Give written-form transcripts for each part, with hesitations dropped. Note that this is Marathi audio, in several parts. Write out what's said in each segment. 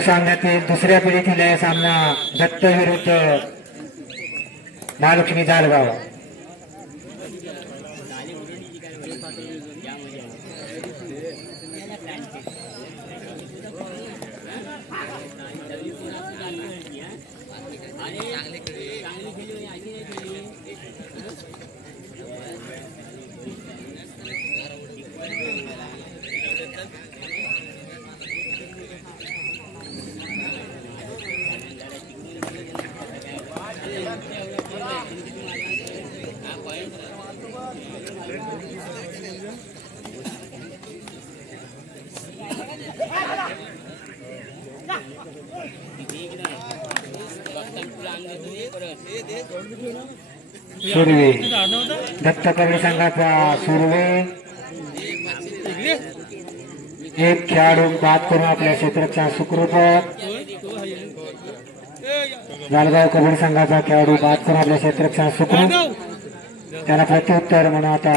सामन्यातील दुसऱ्या पिढीतील सामना दत्त विरुद्ध महालक्ष्मी जालगाव. सुर्वे दत्त कबड्डी संघाचा सुर्वे एक खेळाडू बाद करून आपल्या क्षेत्ररक्षण सुखरूप. जालगाव कबड्डी संघाचा खेळाडू बाद करून आपल्या क्षेत्ररक्षण सुखरूप. त्याला प्रत्युत्तर म्हणून आता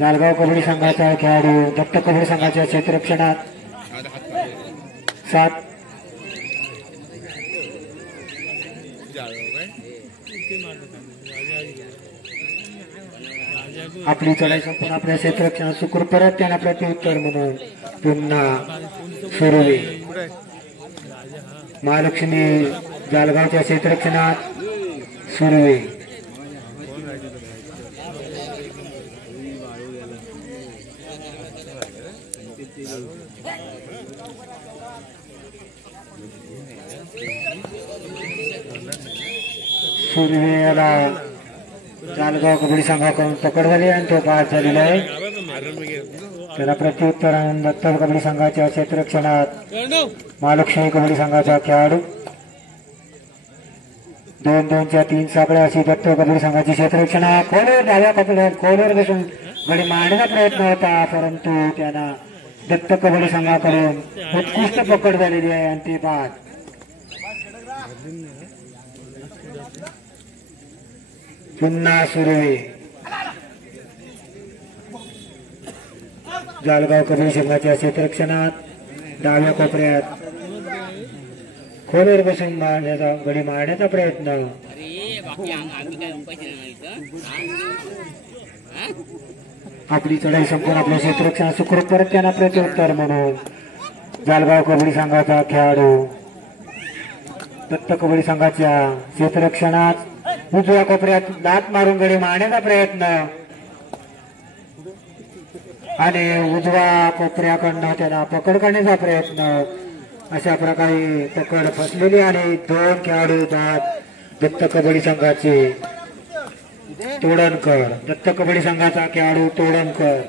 जालगाव कबड्डी संघाचा खेळाडू दत्त कबड्डी संघाच्या क्षेत्ररक्षणात 7 आपली चढाई संपूर्ण आपल्या क्षेत्ररक्षणात सुखरूप. परत त्यांना प्रत्युत्तर म्हणून पुन्हा सुर्वे महालक्ष्मी जालगावच्या क्षेत्ररक्षणात सुर्वे. सुर्वे याला जालगाव कबड्डी संघाकडून पकड झाली आणि तो बाद झालेला आहे. त्याला प्रत्युत्तर दत्त कबड्डी संघाच्या क्षेत्ररक्षणात महालक्ष्मी कबड्डी संघाचा खेळाडू 2-2च्या 3 साखळ्या अशी दत्त कबड्डी संघाची क्षेत्ररक्षणात खोलवर डाव्या कपड्यात खोलवर बसून गडी मारण्याचा प्रयत्न होता, परंतु त्यांना दत्त कबड्डी संघाकडून उत्कृष्ट पकड झालेली आहे आणि ते बाद. पुन्हा सुर्वे जालगाव कबड्डी संघाच्या क्षेत्ररक्षणात डाव्या कोपऱ्यात खोलवर बसून मारण्याचा गडी मारण्याचा प्रयत्न. आपली चढाई संपूर्ण आपल्या क्षेत्ररक्षणात सुखरूप. परत त्यांना प्रत्युत्तर म्हणून जालगाव कबड्डी संघाचा खेळाडू दत्त कबड्डी संघाच्या क्षेत्ररक्षणात उजव्या कोपऱ्यात दात मारून गडी मारण्याचा प्रयत्न आणि उजव्या कोपऱ्याकडनं त्याला पकड करण्याचा प्रयत्न. अशा प्रकारे पकड फसलेली आणि 2 खेळाडू दात दत्त कबड्डी संघाचे तोडणकर. दत्त कबड्डी संघाचा खेळाडू तोडणकर.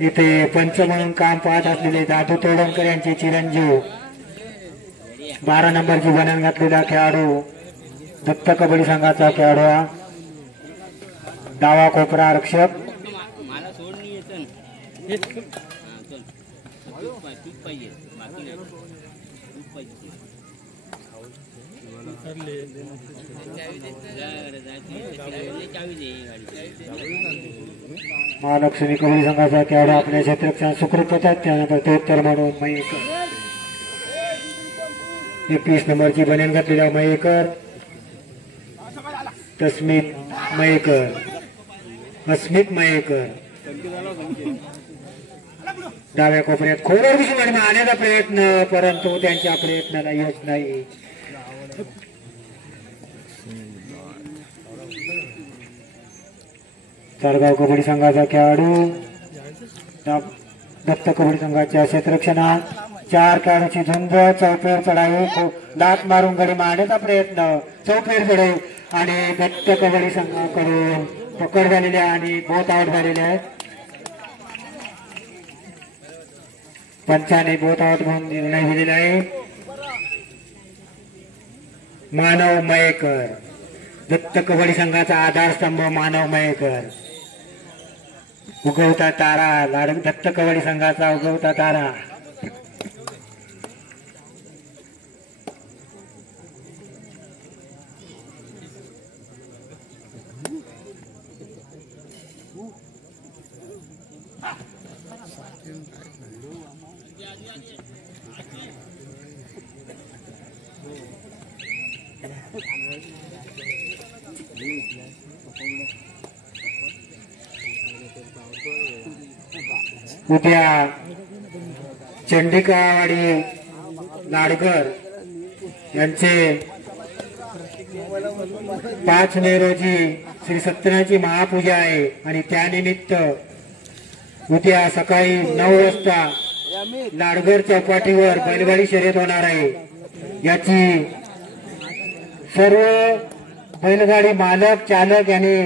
इथे पंच म्हणून काम पाहत असलेले दादू तोडणकर यांचे चिरंजीव 12 नंबरची बनन घातलेला खेळाडू दत्त कबड्डी संघाचा खेळाडू डावा कोपरा रक्षक. महालक्ष्मी कबड्डी संघाचा खेळाडू आपल्या क्षेत्ररक्षणात सुखरूप होतात. त्यांना प्रत्युत्तर म्हणून मयेकर 21 नंबरची बनेन घातलेला मयेकर अस्मित मयेकर डाव्या कोपऱ्यात खोलवर बसून मारण्याचा प्रयत्न, परंतु त्यांच्या प्रयत्नाला यश नाही. जालगाव कबड्डी संघाचा खेळाडू दत्त कबड्डी संघाच्या क्षेत्ररक्षणात 4 खेळाडूची झुंज. चौफेर चढाई दात मारून गडी मारण्याचा प्रयत्न. चौफेर चढाई आणि दत्त कबड्डी संघाकडून पकड झालेली आहे आणि बोथ आउट झालेले आहे. पंचाने बोथ आउट म्हणून निर्णय दिलेला आहे. मानव मयेकर दत्त कबड्डी संघाचा आधारस्तंभ मानव मयेकर. उगवता तारा दत्त कबड्डी संघाचा उगवता तारा. Ah! उद्या चंडिकावाडी लाडकर यांचे 5 मे रोजी श्री सत्यनारायणची महापूजा आहे आणि त्यानिमित्त उद्या सकाळी 9 वाजता लाडगर चौपाटीवर बैलगाडी शर्यत होणार आहे। याची सर्व बैलगाडी मालक चालक यांनी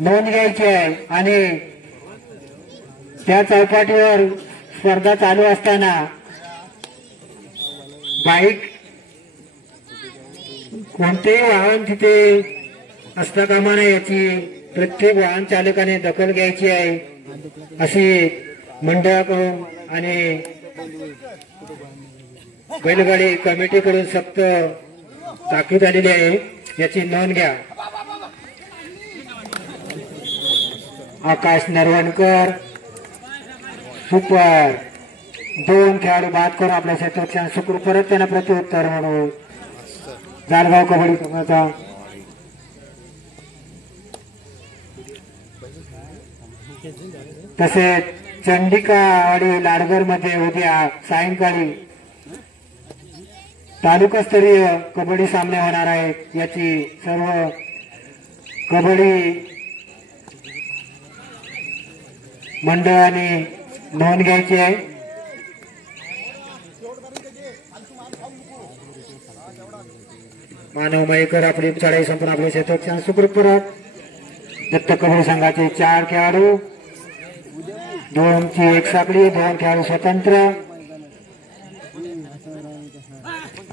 नोंद घ्यायची आहे आणि त्या चौपाटीवर स्पर्धा चालू असताना बाईक कोणतेही वाहन तिथे असता कामा नये याची प्रत्येक वाहन चालकाने दखल घ्यायची आहे अशी मंडळाकडून आणि बैलगाडी कमिटीकडून सक्त ताकीद आलेली आहे, याची नोंद घ्या। आकाश नरवणकर सुपर 2 खेळाडू बाद करून आपल्या क्षेत्ररक्षण सुखरूप परत त्यांना प्रत्युत्तर म्हणून जालगाव कबड्डी संघाचा तसेच चंडिकावाडी लाडगर मध्ये उद्या सायंकाळी तालुकास्तरीय कबड्डी सामने होणार आहेत। याची सर्व कबड्डी मंडळाने नोंद घ्यायची आहे। मानव मयेकर आपली चढाई संपूर्ण आपले क्षेत्ररक्षण सुखरूप परत। दत्त कबड्डी संघाचे 4 खेळाडू, 2 ची 1 साखळी, 2 खेळाडू स्वतंत्र।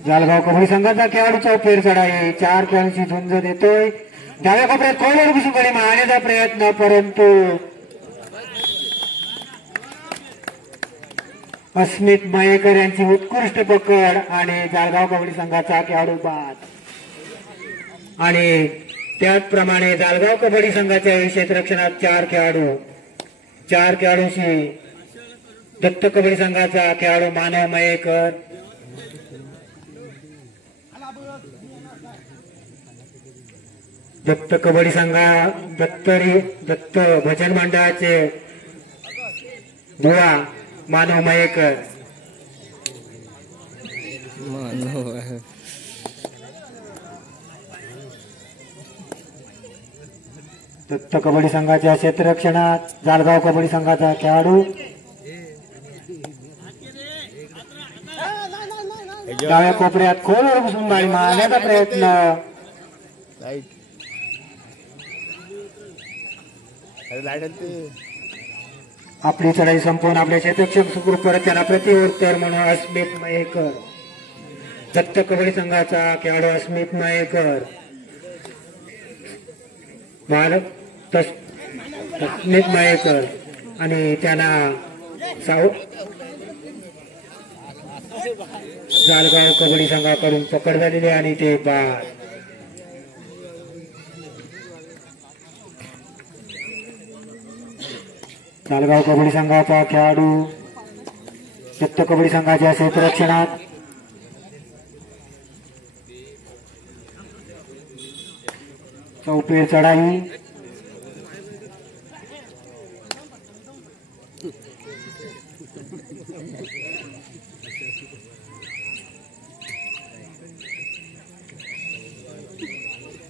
जालगाव कबड्डी संघाचा खेळाडूचा फेर चढाई 4 खेळाडूची झुंज देतोय। डाव्या कोपऱ्यात खोलवर घुसून गडी मारण्याचा प्रयत्न, परंतु अस्मित मयेकर यांची उत्कृष्ट पकड आणि जालगाव कबड्डी संघाचा खेळाडू बाद। आणि त्याचप्रमाणे जालगाव कबड्डी संघाच्या क्षेत्ररक्षणात 4 खेळाडू, 4 खेळाडूशी दत्त कबड्डी संघाचा खेळाडू मानव मयेकर, दत्त कबड्डी संघा दत्त भजन मंडळाचे दुवा मानव मयेकर, दत्त कबड्डी संघाच्या क्षेत्ररक्षणात जालगाव कबड्डी संघाचा खेळाडू डाव्या कोपऱ्यात खोलवर घुसून बाई मारण्याचा प्रयत्न, आपली चढाई संपवून आपल्या क्षेत्ररक्षक सुखरूप परत त्यांना प्रत्युत्तर म्हणून अस्मित मयेकर, दत्त कबड्डी संघाचा खेळाडू अस्मित मयेकर, अस्मित मयेकर आणि त्यांना जालगाव कबड्डी संघाकडून पकड झालेली आणि ते बाद। जालगाव कबड्डी संघाचा खेळाडू दत्त कबड्डी संघाच्या क्षेत्ररक्षणात चौफेर चढाई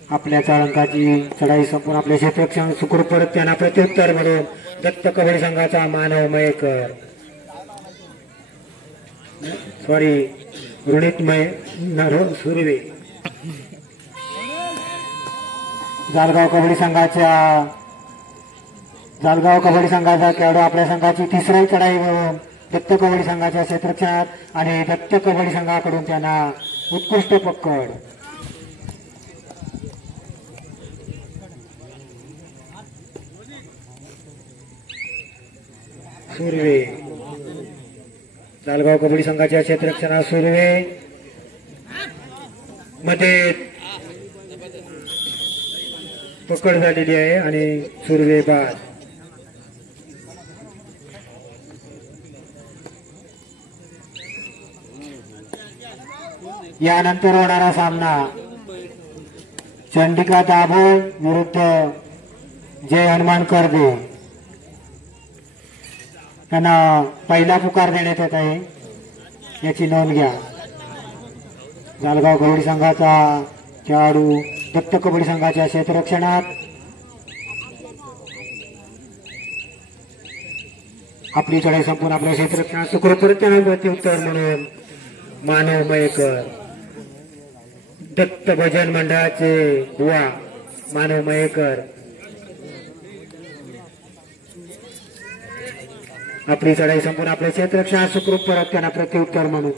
आपल्या 4 अंकाची चढाई संपूर्ण आपले क्षेत्ररक्षण सुखरूप परत त्यांना प्रत्युत्तर म्हणून दत्त कबड्डी संघाचा मानव मयेकर, ऋणित सुर्वे, जालगाव कबड्डी संघाचा खेळाडू आपल्या संघाची 3री चढाई म्हणून दत्त कबड्डी संघाच्या क्षेत्ररक्षणात आणि दत्त कबड्डी संघाकडून त्यांना उत्कृष्ट पकड। सुर्वे जालगाव कबड्डी संघाच्या क्षेत्ररक्षणात सुर्वे मध्ये पकड झालेली आहे आणि सुर्वे बाद। यानंतर होणारा सामना चंडिका दाभोळ विरुद्ध जय हनुमान करदे त्यांना पहिला पुकार देण्यात येत आहे, याची नोंद घ्या. जालगाव कबड्डी संघाचा खेळाडू दत्त कबड्डी संघाच्या क्षेत्ररक्षणात. आपली चढाई संपून आपल्या क्षेत्ररक्षणात सुखरूपरित्या प्रत्युत्तर म्हणून मानव मयेकर दत्त भजन मंडळाचे बुवा मानव मयेकर आपली चढाई संपून आपल्या क्षेत्ररक्षणात सुखरूप परत त्यांना प्रत्युत्तर म्हणून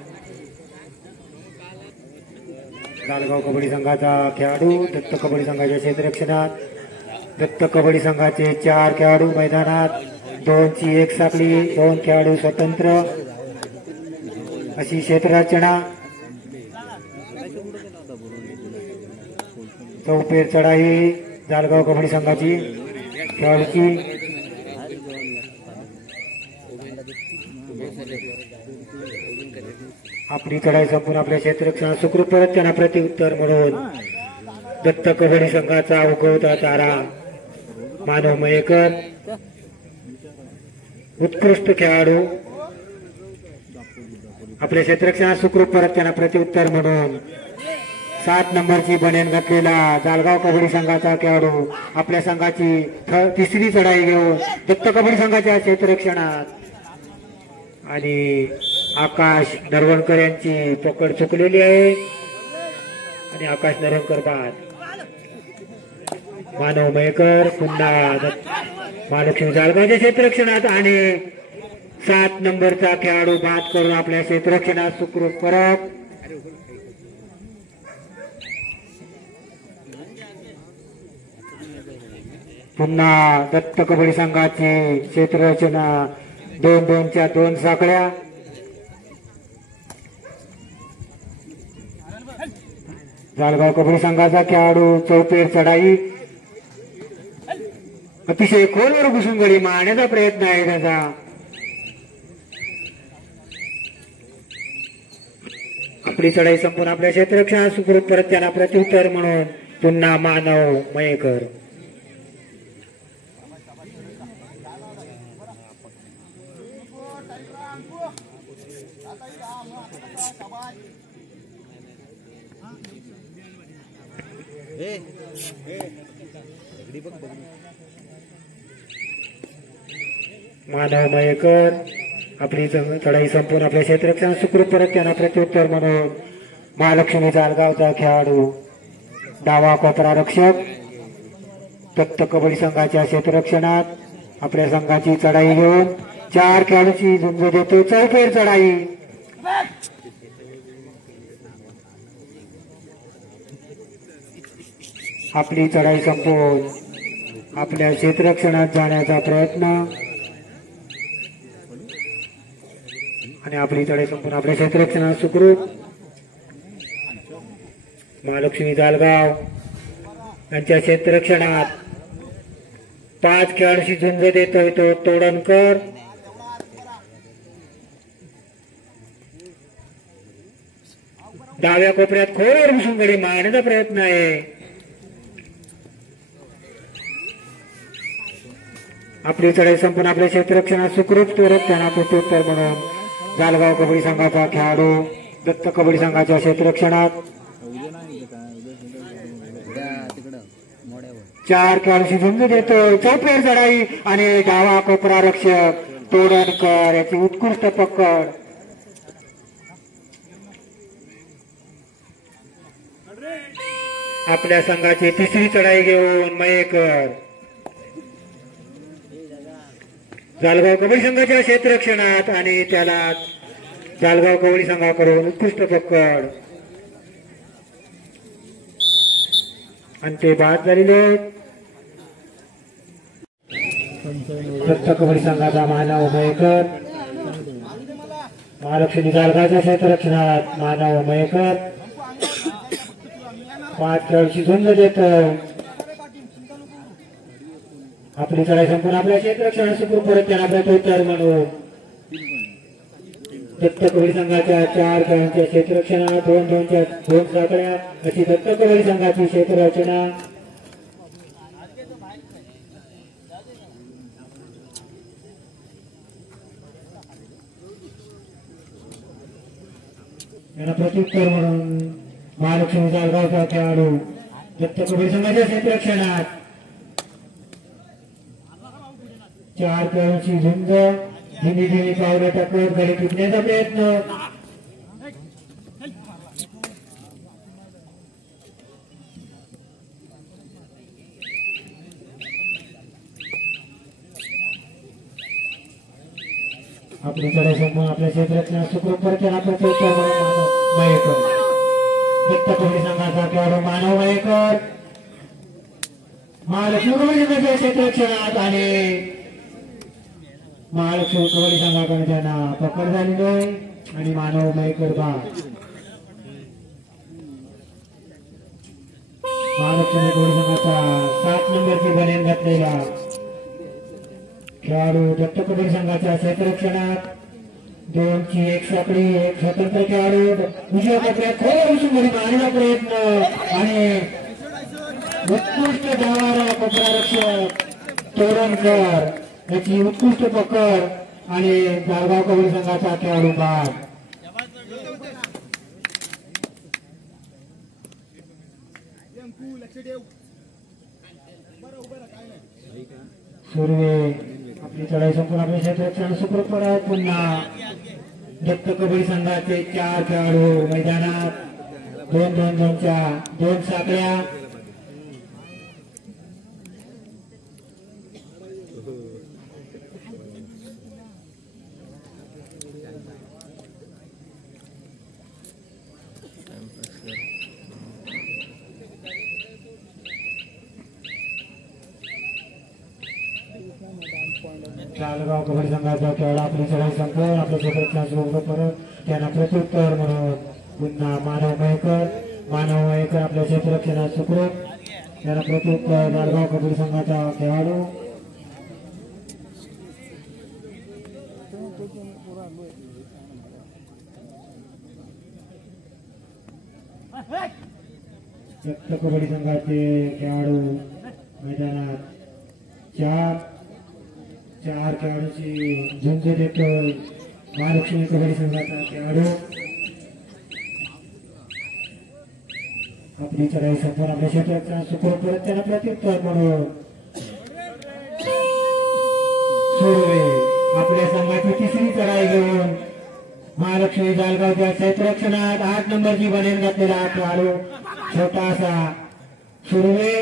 जालगाव कबड्डी संघाचा खेळाडू दत्त कबड्डी संघाच्या क्षेत्ररक्षणात. दत्त कबड्डी संघाचे 4 खेळाडू मैदानात, 2ची 1 साखळी, 2 खेळाडू स्वतंत्र अशी क्षेत्ररचना. चौफेर चढाई जालगाव कबड्डी संघाची खेळाडूची. आपली चढाई संपून आपल्या क्षेत्ररक्षणात सुखरूप परत त्यांना प्रत्युत्तर म्हणून दत्त कबड्डी संघाचा उगवता तारा मानव मयेकर उत्कृष्ट खेळाडू आपल्या क्षेत्ररक्षणात सुखरूप परत त्यांना प्रत्युत्तर म्हणून 7 नंबरची बनेन घातलेला जालगाव कबड्डी संघाचा खेळाडू आपल्या संघाची 3री चढाई घेऊन दत्त कबड्डी संघाच्या क्षेत्ररक्षणात. आणि आकाश नरवणकर यांची पकड चुकलेली आहे आणि आकाश नरवणकर बाद. मानव मयेकर पुन्हा महालक्ष्मी जालगावच्या क्षेत्ररक्षणात आणि 7 नंबरचा खेळाडू बाद करून आपल्या क्षेत्ररक्षणात सुखरूप परत. पुन्हा दत्त कबड्डी संघाची क्षेत्ररचना 2-2च्या 2 साखळ्या. जालगाव कबड्डी संघाचा खेळाडू चौफेर चढाई अतिशय खोलवर घुसून गडी मारण्याचा प्रयत्न आहे त्याचा. आपली चढाई संपून आपल्या क्षेत्ररक्षणात सुखरूप परत त्यांना प्रत्युत्तर म्हणून पुन्हा मानव मयेकर. मानव मयेकर आपली चढाई संपून आपल्या क्षेत्ररक्षणात सुखरूप परत त्यांना प्रत्युत्तर म्हणून महालक्ष्मी जालगावचा खेळाडू डावा कोपरा रक्षक दत्त कबड्डी संघाच्या क्षेत्ररक्षणात आपल्या संघाची चढाई घेऊन 4 खेळाडूची झुंज देतो. चौफेर चढाई आपली चढाई संपवून आपल्या क्षेत्ररक्षणात जाण्याचा प्रयत्न आणि आपली चढाई संपून आपल्या क्षेत्ररक्षणात सुखरूप. महालक्ष्मी जालगाव यांच्या क्षेत्ररक्षणात 5 खेळाडूशी झुंज देतोय तो तोडणकर. डाव्या कोपऱ्यात खोलवर घुसून गडी मारण्याचा प्रयत्न आहे. आपली चढाई संपून आपल्या क्षेत्ररक्षणात सुखरूप परत त्यांना प्रत्युत्तर म्हणून जालगाव कबड्डी संघाचा खेळाडू दत्त कबड्डी संघाच्या क्षेत्ररक्षणात 4 खेळाडूशी झुंज देतो. चौफेर चढाई आणि डावा कोपरा रक्षक तोडणकर याची उत्कृष्ट पकड. आपल्या संघाची 3री चढाई घेऊन मयेकर जालगाव कबड्डी संघाच्या क्षेत्ररक्षणात आणि त्याला जालगाव कबड्डी संघाकडून उत्कृष्ट पकड आणि ते बाद झालेले. दत्त कबड्डी संघाचा मानव मयेकर महालक्ष्मी जालगावच्या क्षेत्ररक्षणात मानव मयेकर 5 खेळाडूची झुंज देतो. आपली चढाई संपून आपल्या क्षेत्ररक्षणात सुखरूप परत त्यांना प्रत्युत्तर म्हणून दत्त कबड्डी संघाच्या 4 खेळांच्या क्षेत्ररक्षणात 2 साकड्या अशी दत्त कबड्डी संघाची क्षेत्ररचना. याला प्रत्युत्तर म्हणून महालक्ष्मी जालगावचा खेळाडू दत्त कबड्डी संघाच्या क्षेत्ररक्षणात 4 खेळांची झुंज. धीमी पावलं टाकत गाडी टिकण्याचा प्रयत्न. आपली चढाई संपून आपल्या क्षेत्रात सुखरूप परत आपल्या मयेकर दत्त कबड्डी संघाचा खेळाडू मानव मयेकर महालक्ष्मी कबड्डी संघाच्या क्षेत्ररक्षणात आणि महालक्ष्मी कबड्डी संघाकडे त्यांना पकड झालेली आहे आणि मानव मयेकर बाद. महालक्ष्मी कबड्डी संघाचा 7 नंबरची बनेन घातलेला खेळाडू दत्त कबड्डी संघाच्या क्षेत्ररक्षणात 2 ची 1 साकडी 1 स्वतंत्र खेळाडू उजव्या कोपऱ्यात खोल मारण्याचा प्रयत्न आणि उत्कृष्ट धावारा कोपरारक्षक तोरणकर याची उत्कृष्ट पकड आणि जालगाव कबड्डी संघाचा खेळाडू बाद. सुर्वे आपली चढाई संपूर्ण आपल्या क्षेत्रात सुखरूप परत पुन्हा दत्त कबड्डी संघाचे 4 खेळाडू मैदानात 2 साकड्या. जालगाव कबड्डी संघाचा खेळाडू आपली चढाई संपवून आपल्या क्षेत्रात परत त्यांना प्रत्युत्तर म्हणून पुन्हा मानव मयेकर आपल्या क्षेत्ररक्षणात सुखरूप त्यांना प्रत्युत्तर जालगाव कबड्डी संघाचा खेळाडू. दत्त कबड्डी संघाचे खेळाडू मैदानात 4 खेळाडूची झुंज देतोय महालक्ष्मी कबड्डी संघाचा खेळाडू. आपली चढाई संपूर्ण आपल्या क्षेत्राचा सुखरूप परत त्यांना प्रत्युत्तर म्हणून सुर्वे आपल्या संघाची 3री चढाई घेऊन महालक्ष्मी जालगावच्या क्षेत्ररक्षणात 8 नंबरची बनेन घातलेला खेळाडू छोटासा सुर्वे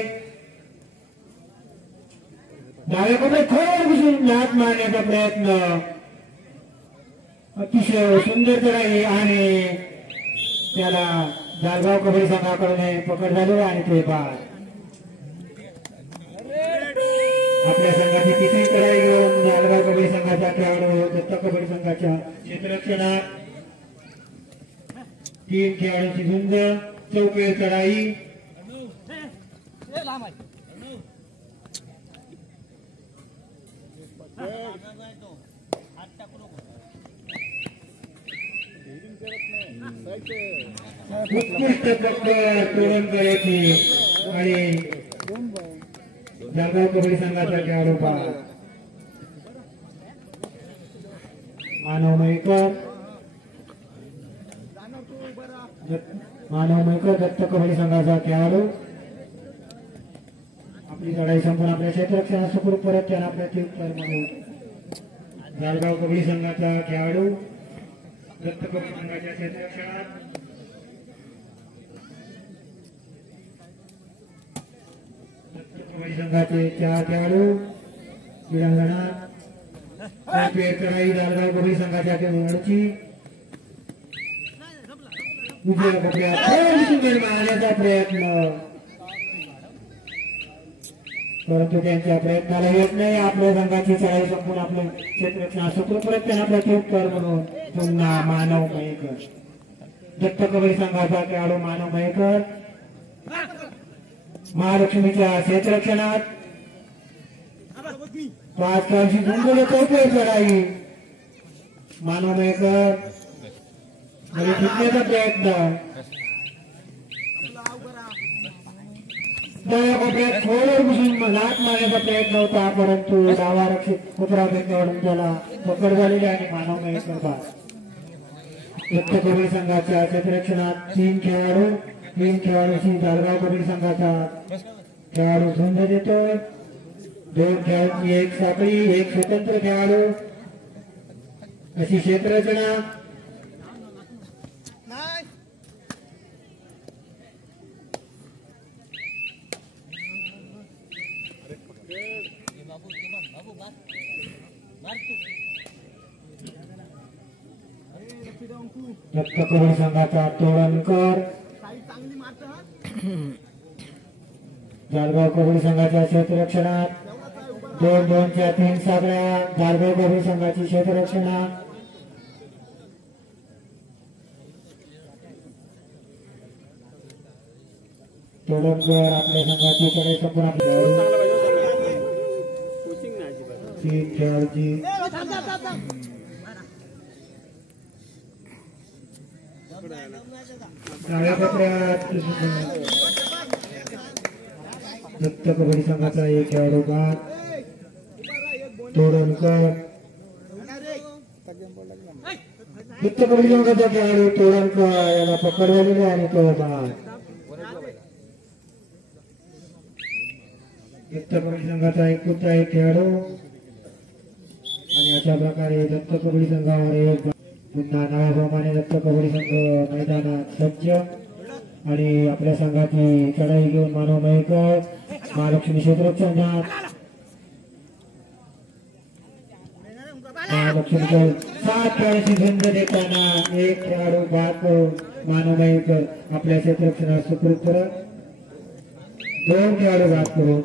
डाव्या कोपऱ्यात खोल घुसून लात मारण्याचा प्रयत्न. अतिशय सुंदर चढाई आणि त्याला जालगाव कबड्डी संघाकडून पकड झाली आणि ते बाद. आपल्या संघाची 3री चढाई घेऊन जालगाव कबड्डी संघाचा खेळाडू दत्त कबड्डी संघाच्या क्षेत्ररक्षणात 3 खेळाडूंची झुंज. 4 चढाई उत्कृष्ट पकड तोरणकर याची आणि जालगाव कबड्डी संघाचा खेळाडू मानव मयेकर दत्त कबड्डी संघाचा खेळाडू. आपली चढाई संपूर्ण आपल्या क्षेत्ररक्षणात सुखरूप परत त्यांना प्रत्युत्तर म्हणून जालगाव कबड्डी संघाचा खेळाडू दत्त कबड्डी संघाच्या क्षेत्ररक्षणात कबड्डी संघाचे 4 खेळाडू क्रीडांगणात. चढाई जालगाव कबड्डी संघाच्या खेळाडूची उजव्या कोपऱ्यात मारण्याचा प्रयत्न परंतु त्यांच्या प्रयत्नाला येत नाही. आपल्या संघाची चढाई संपूर्ण आपल्या क्षेत्ररक्षणात सुखरूप परत त्यांना प्रत्युत्तर म्हणून पुन्हा मानव मयेकर दत्त कबड्डी संघाचा खेळाडू मानव मयेकर महालक्ष्मीच्या क्षेत्ररक्षणात 5 खेळांची झुंज. 4 चढाई मानव मयेकर आणि फुटण्याचा प्रयत्न डाव्या कोपऱ्यात थोडं घुसून लाट मारण्याचा प्रयत्न होता, परंतु डावा रक्षक कुत्रा फेकून त्याला पकड झालेली आणि मानव महेश दत्त कबड्डी संघाच्या क्षेत्ररक्षणात तीन खेळाडूशी जालगाव कबड्डी संघाचा खेळाडू झुंज देतोय. दोन खेळाडूंची एक साखळी, एक स्वतंत्र खेळाडू अशी क्षेत्ररचना. दत्त कबड्डी संघाचा तोडणकर जालगाव कबड्डी संघाच्या क्षेत्ररक्षणात 2-2च्या 3 साखळ्या. जालगाव कबड्डी संघाची क्षेत्ररक्षणा. तोडणकर आपल्या संघाची कडे संपूर्ण तीन खेळाडूची डाव्या कोपऱ्यात दत्त कबड्डी संघाचा एक खेळाडू बाद. तोडणकर दत्त कबड्डी संघाचा खेळाडू तोडणकर याला पकडलेले आणि तो बाद. दत्त कबड्डी संघाचा एकूणचा एक खेळाडू आणि अशा प्रकारे दत्त कबड्डी संघावर एक पुन्हा नावाप्रमाणे दत्त कबड्डी संघ मैदानात सज्ज आणि आपल्या संघाची चढाई घेऊन मानव मयेकर महालक्ष्मी क्षेत्ररक्षणात. महालक्ष्मीकर 7 खेळाडूंची झुंज देताना एक खेळाडू बाद करून मानव मयेकर आपल्या क्षेत्ररक्षणात सुखरूप करत. 2 खेळाडू बाद करून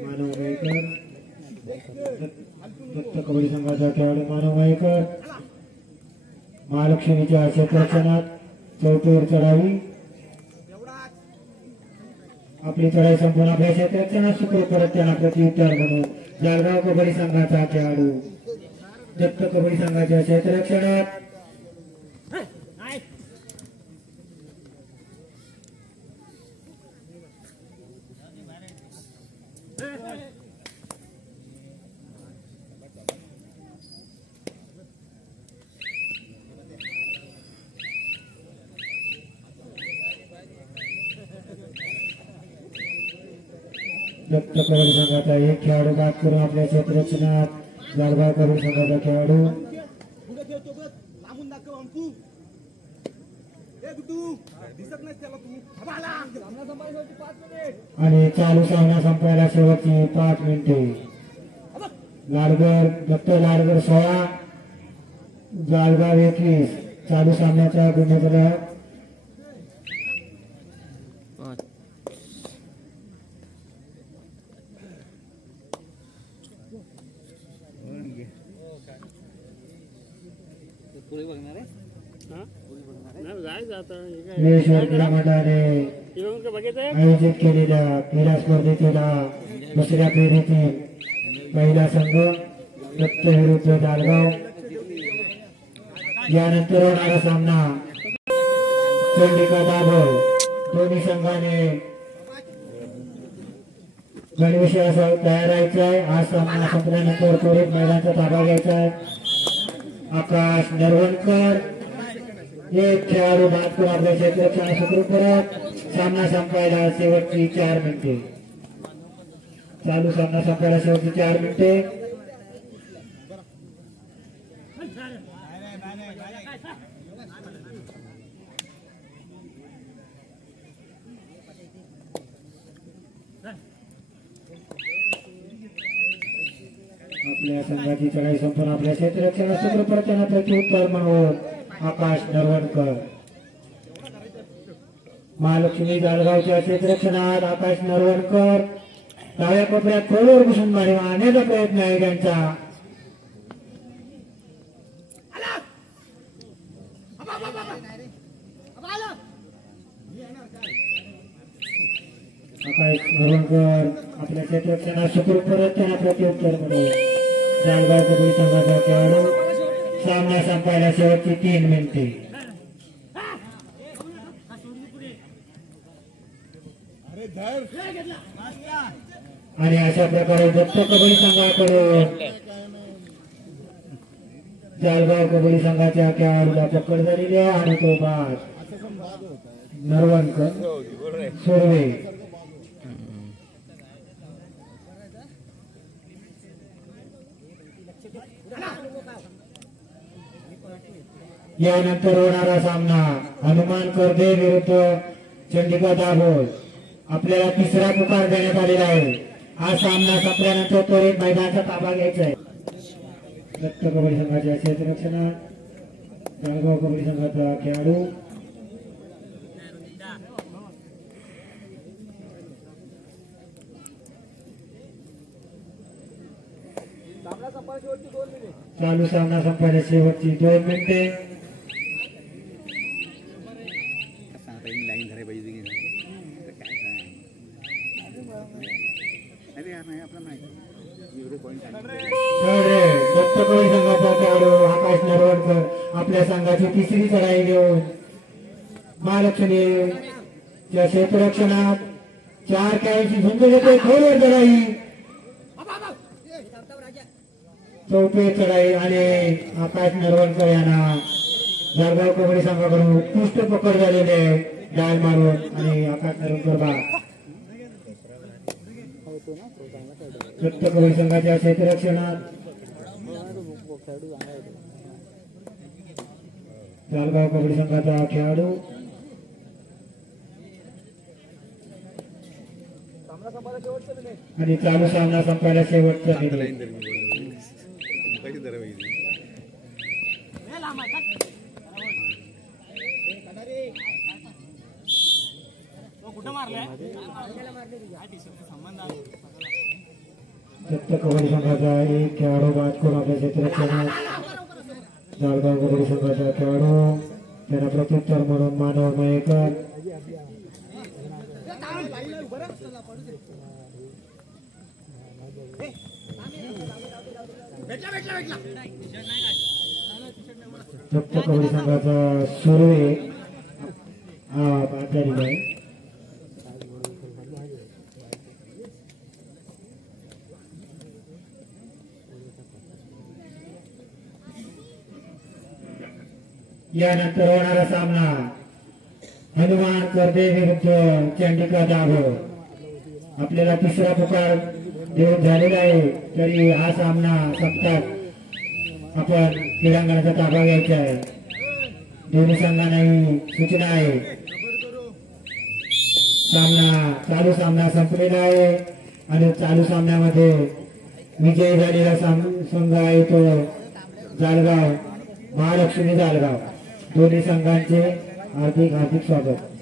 मानव मयेकर दत्त कबड्डी संघाचा खेळाडू मानव मयेकर महालक्ष्मीच्या क्षेत्ररक्षणात चौकीवर चढावी. आपली चढाई संपूर्ण आपल्या क्षेत्ररक्षणात सुखरूप करत त्यांना प्रत्युत्तर म्हणून जालगाव कबड्डी संघाचा खेळाडू दत्त कबड्डी संघाच्या क्षेत्ररक्षणात. दत्त कबड्डी संघाचा एक खेळाडू बाद करून आपल्या क्षेत्ररक्षणात जालगाव कबड्डी संघाचा खेळाडू आणि चालू सामना संपायला शेवटची 5 मिनिटे. लाडगर दत्त लाडगर 16 जालगाव 21 चालू सामन्याचा गुन्हेगार. क्रीडा मंडळाने आयोजित केलेल्या क्रीडा स्पर्धेतील दुसऱ्या फेरीतील पहिला संघ दत्त विरुद्ध जालगाव. यानंतर होणारा सामना चंडिका दाभोळ. दोन्ही संघाने गणविषयासह तयार राहायचं आहे. हा सामना संपल्यानंतर त्वरित मैदानाचा ताबा घ्यायचा आहे. आकाश नरवणकर एक खेळाडू बाद करून आपल्या क्षेत्ररक्षण सुखरूप करत सामना संपायला शेवटची 4 मिनिटे. चालू सामना संपायला शेवटची 4 मिनिटे. आपल्या संघाची चढाई संपूर्ण आपल्या क्षेत्ररक्षण सुखरूप करताना प्रत्युत्तर म्हणून आकाश नरवणकर महालक्ष्मी जालगावच्या क्षेत्ररक्षणात आकाश नरवणकर डाव्या कोपऱ्यात खोलवर घुसून मारे मारण्याचा प्रयत्न आहे त्यांचा. आकाश नरवणकर आपल्या क्षेत्ररक्षणात सुखरूप परत त्यांना प्रत्युत्तर म्हणून जालगाव कबड्डी संघाचा खेळाडू. सामना संपायला शेवटची 3 मिनिटे. आणि अशा प्रकारे दत्त कबड्डी संघाकडून जालगाव कबड्डी संघाच्या खेळाडूला पकड झालेली आहे आणि तो बाद नरवणकर सोडवे. यानंतर होणारा सामना हनुमान करदे विरुद्ध चंडिका दाभोळ. आपल्याला तिसरा पुकार देण्यात आलेला आहे. हा सामना संपल्यानंतर त्वरित मैदानाचा ताबा घ्यायचा आहे. दत्त कबड्डी संघाच्या क्षेत्ररक्षणात जालगाव कबड्डी संघाचा खेळाडू. चालू सामना संपायला शेवटची 2 मिनिटे. दत्त कबड्डी संघाचा खेळाडू आकाश नरवणकर आपल्या संघाची तिसरी चढाई घेऊन महालक्ष्मीच्या क्षेत्ररक्षणात 4 खेळाडूंची झुंज घेते. खोलवर चढाई, चौथे चढाई आणि आकाश नरवणकर यांना जालगाव कबड्डी संघाकडून उत्कृष्ट पकड झालेली आहे. डाय मारून आणि आकाश नरवणकर बाद. दत्त कबड्डी संघाच्या क्षेत्ररक्षणात जालगाव कबड्डी संघाचा खेळाडू. आणि चालू सामना संपायला शेवटचा मिनिट. दत्त कबड्डी संघाचा एक खेळाडू बाद करून आपल्या क्षेत्ररक्षणात जालगाव कबड्डी संघाचा खेळाडू. त्यांना प्रत्युत्तर म्हणून मानव मयेकर. दत्त कबड्डी संघाचा सुर्वे हा बाद झालेला आहे. यानंतर होणारा सामना हनुमान करदे विरुद्ध चंडिका दाभोळ. आपल्याला तिसरा पुकार देऊन झालेला आहे तरी हा सामना संपतात आपण क्रीडांगणाचा ताबा घ्यायचा आहे. दोन्ही संघांनाही सूचना आहे. चालू सामना संपलेला आहे आणि चालू सामन्यामध्ये विजयी झालेला संघ आहे तो जालगाव महालक्ष्मी जालगाव. दोन्ही संघांचे हार्दिक स्वागत.